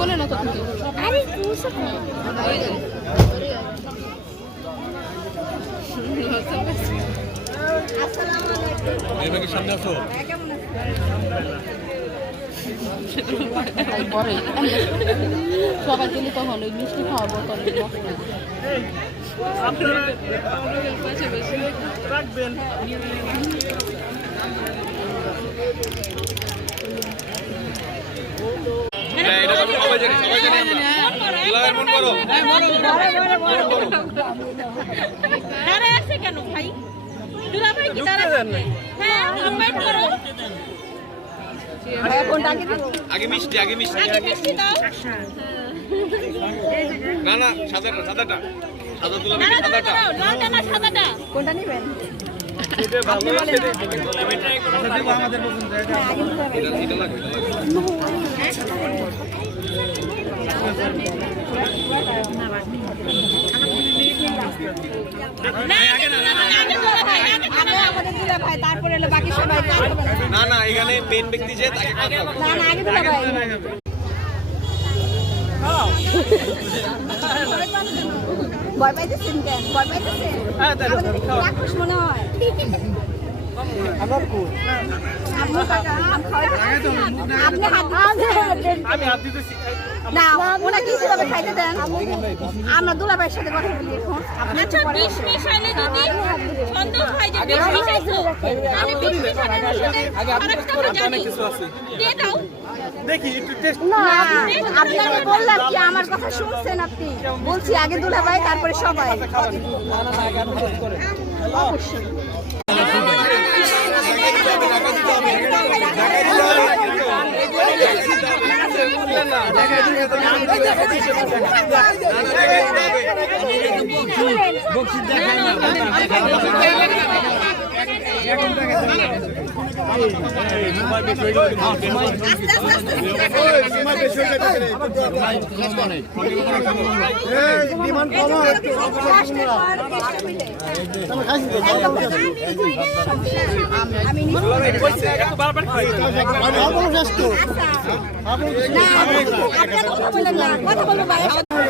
বলে না তো আরে সামনে আসো সবাই গেলে তখন ওই মিষ্টি খাওয়ার বোতল রাখবেন কেন ভাই দুলা ভাই কি দাঁড়া হ্যাঁ কমেন্ট করো আগে মিষ্টি আগে মিষ্টি দাও না না সাদাটা সাদা তুলা সাদাটা লালটা না সাদাটা কোনটা নেবেন আমাদের পছন্দ এটা লাগবে তারপরে এলো বাকি সবাই না না এখানে মেইন ব্যক্তি যে তাকে না না আগে দুলা ভাই ভয় পাইতেছেন কেন ভয় পাইতেছেন রাক্ষস মনে হয় আপনি হাত দিতেছি না ওনা কি কিভাবে খাইতে দেন আমরা দুলাভাইয়ের সাথে কথা বলি এখন আচ্ছা বিষ মিশাইলে যদি সন্দেহ হয় যে বিষ মিশাইছো তাহলে বিষ মিশানোর সাথে আরেকটা অনেক কিছু আছে দিয়ে দাও দেখি একটু টেস্ট না আপনাকে বললাম কি আমার কথা শুনছেন আপনি বলছি আগে দুলাভাই তারপরে সবাই অবশ্যই কথা বলবো ভাইয়ের সাথে